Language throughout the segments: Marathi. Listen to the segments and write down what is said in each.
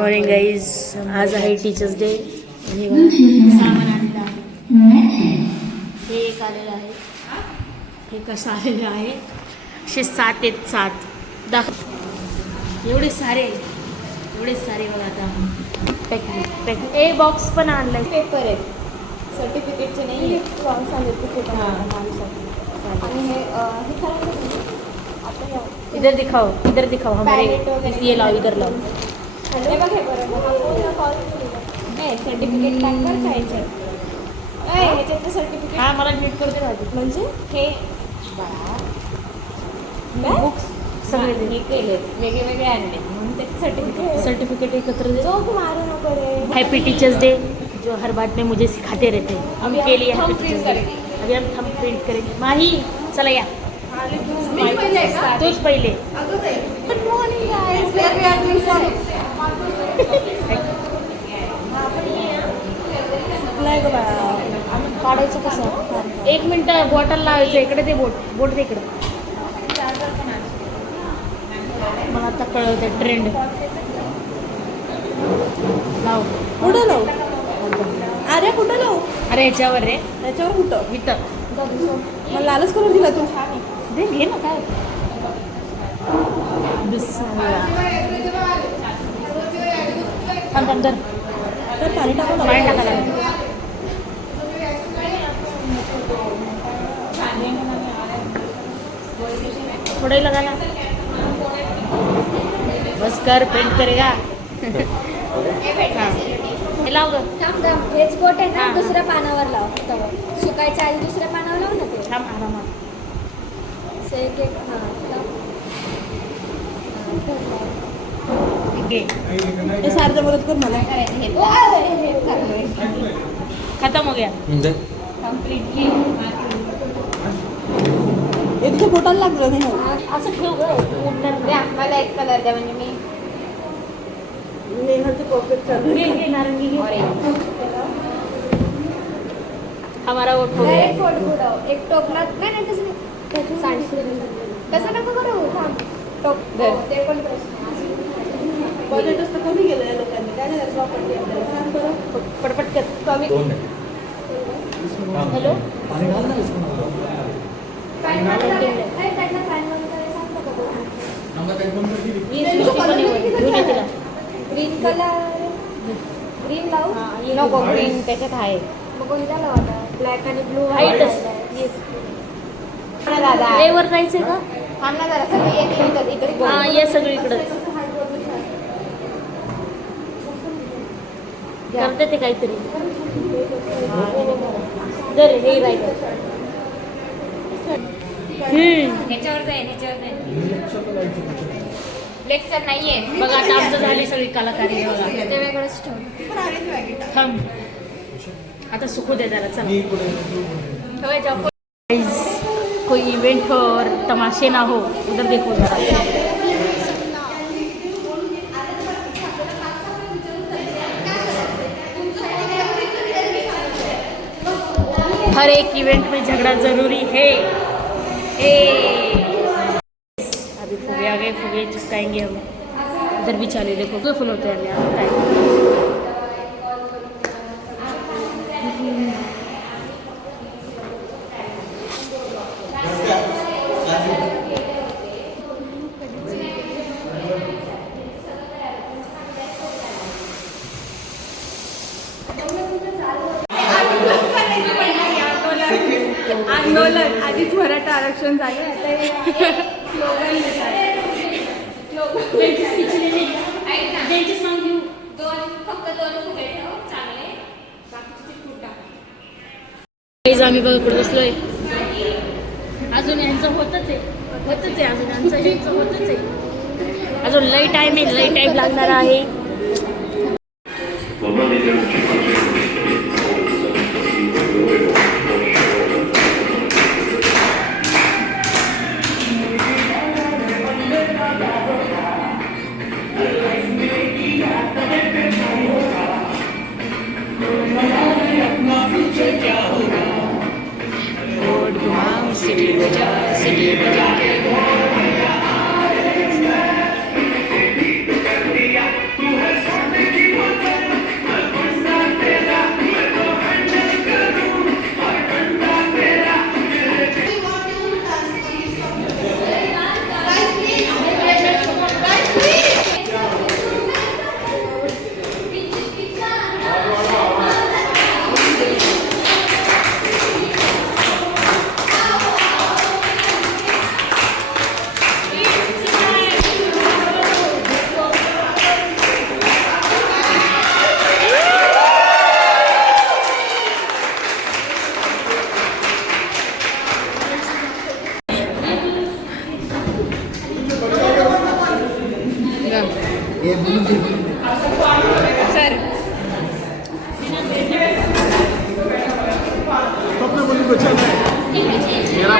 मॉर्निंग गाईज, आज आहे टीचर्स डे. सामान आलेलं आहे. हे एक आलेलं आहे. हे कसं आलेलं आहे. 7 आहेत 7 एवढे सारे बघा. आता पॅकिंग ए बॉक्स पण आणलाय. पेपर आहेत सर्टिफिकेटचे नाही फॉर्म्स आले ते आणि हे इधर दिखाओ हमारे ये लाओ इधर लाओ. हे बघ हे बरोबर कॉल नाही सर्टिफिकेट टाकणार खायचं ह्याच्यातलं सर्टिफिकेट. हा मला नीट करते माझी म्हणजे हे बुक्स सगळे हे केले वेगळे आणले म्हणून त्याचे सर्टिफिकेट एकत्र दे. जोक मारू नको रे. हैप्पी टीचर्स डे जो हर बात में मुझे सिखाते रहते हैं. हम के लिए हम हैप्पी टीचर्स प्रिंट डे. करेंगे. अभी हम थंब प्रिंट करेंगे. माही चला या तूच पहिले. Good morning guys, very happy sorry नाही गं बाळा. आम्ही काढायचं कसं 1 मिनिट बॉटल लावायचं. इकडे ते बोट ते इकडं. मला आता कळवते ट्रेंड लाव. कुठं लावू अरे कुठं लावू अरे ह्याच्यावर रे त्याच्यावर कुठं इथं मला लालच करून दिला तू. दे घे ना काय. बिस्मिल्लाह. थांब धर. तर पाणी टाकून पाणी टाकायला थोड़ा ही लगाना. बस कर पेंट करेगा. हाँ हे लाव गं. हेच बोट आहे ना हां. दुसऱ्या पानावर लाव. सुकायच्या आधी दुसऱ्या पानावर लाव ना ते थांब आरामात. एक हां घे. हे सारखं मदत कर मला. खत्म हो गया. हे तुझ्या बोटाला लागलं नाही. असं ठेव गं. द्या मला एक कलर द्या म्हणजे मी नेहरचं परफेक्ट चालू घे नारंगी घे. हमारा वोट हो गया. एक टोपला नाही तसं नको करू. थांब टोप ते पण बजेट असतं कमी गेलं या लोकांनी. काय नाही प्रॉपर्टी आपल्याला पटपट कर. कमी. हॅलो ग्रीन कलर ग्रीन लावू नको. ग्रीन त्याच्यात आहे मग कोणत्या लावा. ब्लॅक आणि ब्लू दादा. ए वर जायचंय का. थांब ना जरा सगळी इथं हा ये सगळीकडे करते ते काहीतरी. दर हे राईट. ह्याच्यावर जाईल लेक्चर नाहीये. बघा आता आमचं झाली सगळी कलाकारी. बघा ते वेगळंच ठेव. थांब आता सुकू दे जरा. चला कोई इवेंट और तमाशे ना हो उधर देखो जरा. हर एक इवेंट में झगड़ा जरूरी है. अभी फुगे आ गए. फुगे चिपकाएंगे हम. इधर भी चालू देखो फुल होते हैं यहाँ. आंदोलन आधीच मराठा आरक्षण झाले. आम्ही बघा कुठे बसलोय. अजून यांचं होतच आहे अजून यांचं होतच आहे. अजून लई टाईम लागणार आहे.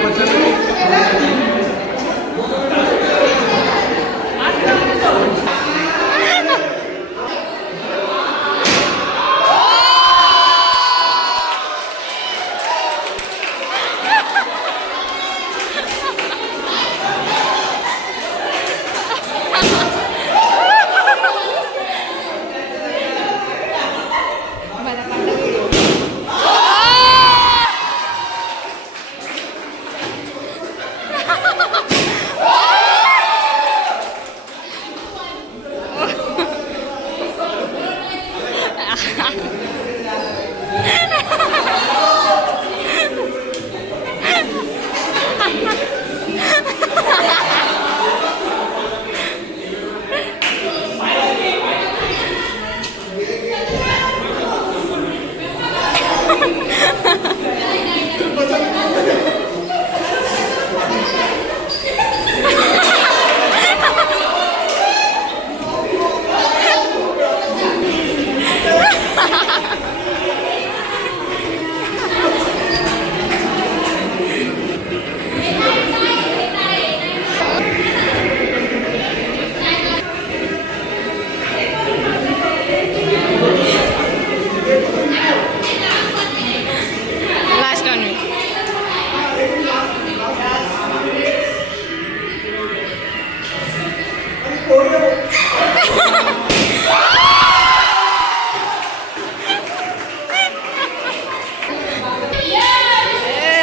त्याबद्दल